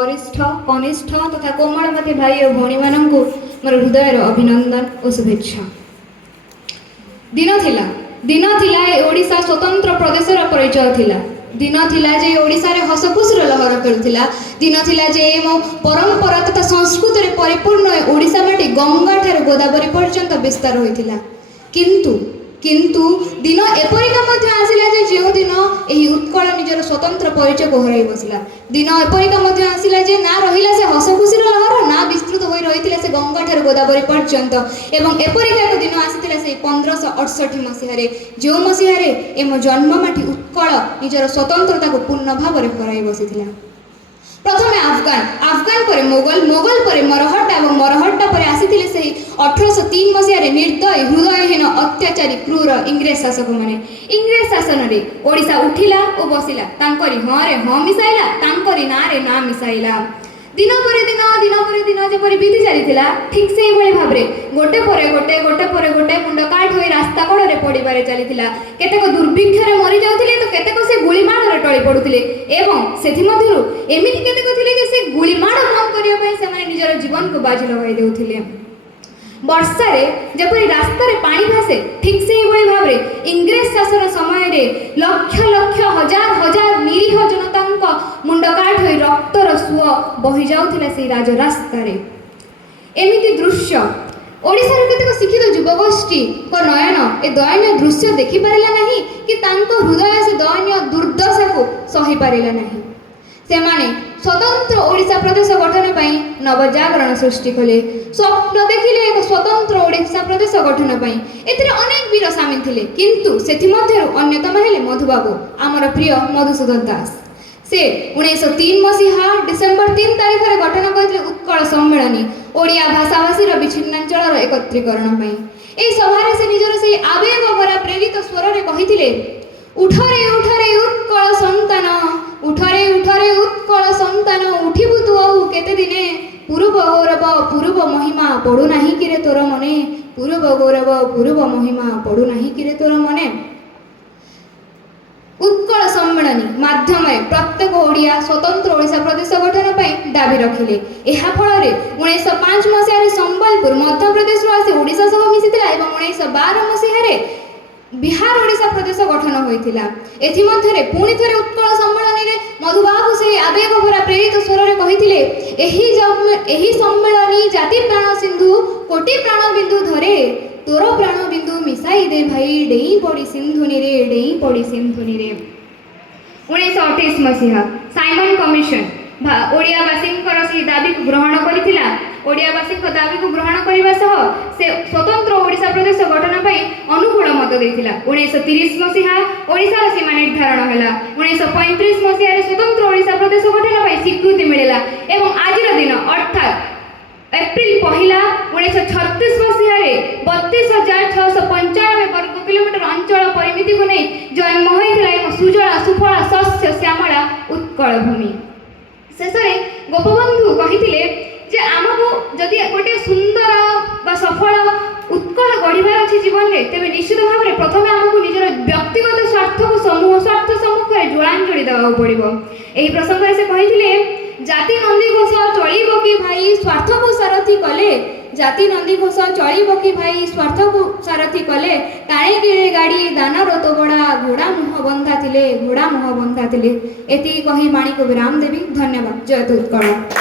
वरिष्ठ कनिष्ठ तथा कोमलमती भाई और भौणी मानू मोर हृदय अभिनंदन और शुभेच्छा। दिन थिला ओडिशा स्वतंत्र प्रदेश परिचय थिला। दिन थिला जे ओडिशा रे हस खुशीर लहर खेलुथिला। दिन थिला जे मो परंपरा तथा संस्कृति रे परिपूर्ण ओडिशा माटी गंगा ठार गोदावरी पर्यंत विस्तार होइथिला। किंतु दिन एपरिका मध्य आसिला जे जो दिन एही उत्कल निजर स्वतंत्र परिचय को हराई बसिला। दिन एपरिका मध्य आसिला जे ना रहिला से हस खुशीर लहर ना विस्तृत होई रहिथिला से गंगा ठार गोदावरी पर्यंत। एवं एपरिका एक दिन आसिथिला से 1568 मसीह रे जो मसीह रे एम जन्ममाटी उत्कल निजर स्वतंत्रता को पूर्ण भाव में हराई बसिथिला। प्रथमे अफगान पर मोगल पर मरहट्टा और मरहट्टा पर आसीथिले सही 1803 मसीह रे निर्दय हृदयहीन अत्याचारी क्रूर इंग्रेज शासक माने। इंग्रेज शासन रे ओडिशा उठिला और बसिला। तांकरी हाँ रे हाँ मिसाइला, तांकरी ना रे ना मिसाइला। दिन पर दिन जेपरी बीती चलीथिला ठीक से भली भाव रे गोटे पर गोटे मुंड काट होई रास्ता कड़े पड़िबारे चलीथिला। केतेक दुर्भिक्ष रे मरि जाउथिले तो केतेक से गुली माड़ रे टळी पडुथिले एवं सेथि मध्यरु एमिति केतेक थिले जे से गुली माड़ बंद करिया पई से माने निजर जीवन को बाजी लगाई देउथिले। वर्षा रे जेपरी रास्ता रे पानी भासे ठीक से भली भाव रे इंग्रेज शासन समय रे लक्ष लक्ष हजार हजार निरीह जनता मुंड काट होई रक्तर सुଅ बही जाउथिला से राज रास्ता रे। एमिति दृश्य ओडिशा रे केतेक शिक्षित युवगोष्ठी को नयन ए दयनीय दृश्य देखि पारिला नहीं कि तांको हृदय से दयनीय दुर्दशा को सही पारिला नहीं। सेमाने स्वतंत्र ओडिशा प्रदेश गठन पई नवजागरण सृष्टि कले। स्वप्न देखिले एक स्वतंत्र ओडिशा प्रदेश गठन पई। एथिरे अनेक वीर सामिल थिले किंतु सेथि मध्यरु अन्यतम हेले मधुबाबू आमर प्रिय मधुसूदन दास। से 1903 मसीहा डिसेम्बर 3 तारिख रे गठन करथिले उत्कल सम्मेलनी ओडिया भाषाभाषी विच्छिन्नांचल एकत्रीकरण पई। एई सभा रे से निजर से आवेग भरा प्रेरित स्वर रे कहिथिले उठरे उत्कल संतान, उठरे उत्कल संतान, उठिबु तू आउ केते दिने। पूर्व गौरव पूर्व महिमा पड़ू नाही कि रे तोर मने, पूर्व गौरव पूर्व महिमा पड़ू नाही कि रे तोर मने। उत्कल सम्मेलनी माध्यम प्रत्येक ओडिया स्वतंत्र ओडिशा प्रदेश गठन पई दाबी रखिले। एहा फल रे 1905 मसीह रे संबलपुर मध्य प्रदेश रो आसी ओडिशा सह मिसितिला एवं 1912 मसीह रे बिहार ओडिशा प्रदेश गठन होइतिला। एथि मध्य रे पुणी थरे उत्कल सम्मेलनी रे मधुबाबू से आवेग भरा प्रेरित स्वर रे कहितिले एही सम्मेलनी जाति प्राण सिंधु कोटि प्राण बिंदु धरे, तोर प्राण बिंदु मिसाई दे भाई डेई पड़ी सिंधुनी रे, डेई पड़ी सिंधुनी रे। 1928 मसीहा साइमन कमिशन ओडियावासींकर से दाबी को ग्रहण करिथिला। ओडियावासी दाबी को ग्रहण करने सह से स्वतंत्र ओडिशा प्रदेश गठन पई अनुकूल मत देथिला। 1930 मसीहा ओडिशा रा सीमा निर्धारण हैला। 1935 मसीहा रे स्वतंत्र ओडिशा प्रदेश गठन पई स्वीकृति मिलेला एवं आजिर दिन अर्थात एप्रिल 1 1936 मसीह रे 32,695 वर्ग किलोमीटर अंचल परिमिति को नहीं जन्म होइथिला एवं सुजला सुफला शस्य श्यामला उत्कल भूमि। शेष में गोपबंधु कहिथिले जे आमको जदि गोटे सुंदर बा सफल उत्कल गढ़िबार अछि जीवन रे तेबे निश्चित भाव में प्रथम आमको निजर व्यक्तिगत स्वार्थ को स्वार्थ सम्मुख रे जोड़ांजलि देवा पड़िबो। एही प्रसंग रे से कहिथिले जाति नंदी घोष चलिबो कि भाई स्वार्थ को सारथी कले, जाति नंदी घोष चलिबो कि भाई स्वार्थ को सारथी कले। टाणे गिरे गाड़ी दानर तो बड़ा घोड़ा मुह बंधा थिले, घोड़ा मुह बंधा थिले। एति कही बाणी को विराम देवी। धन्यवाद। जय उत्कल।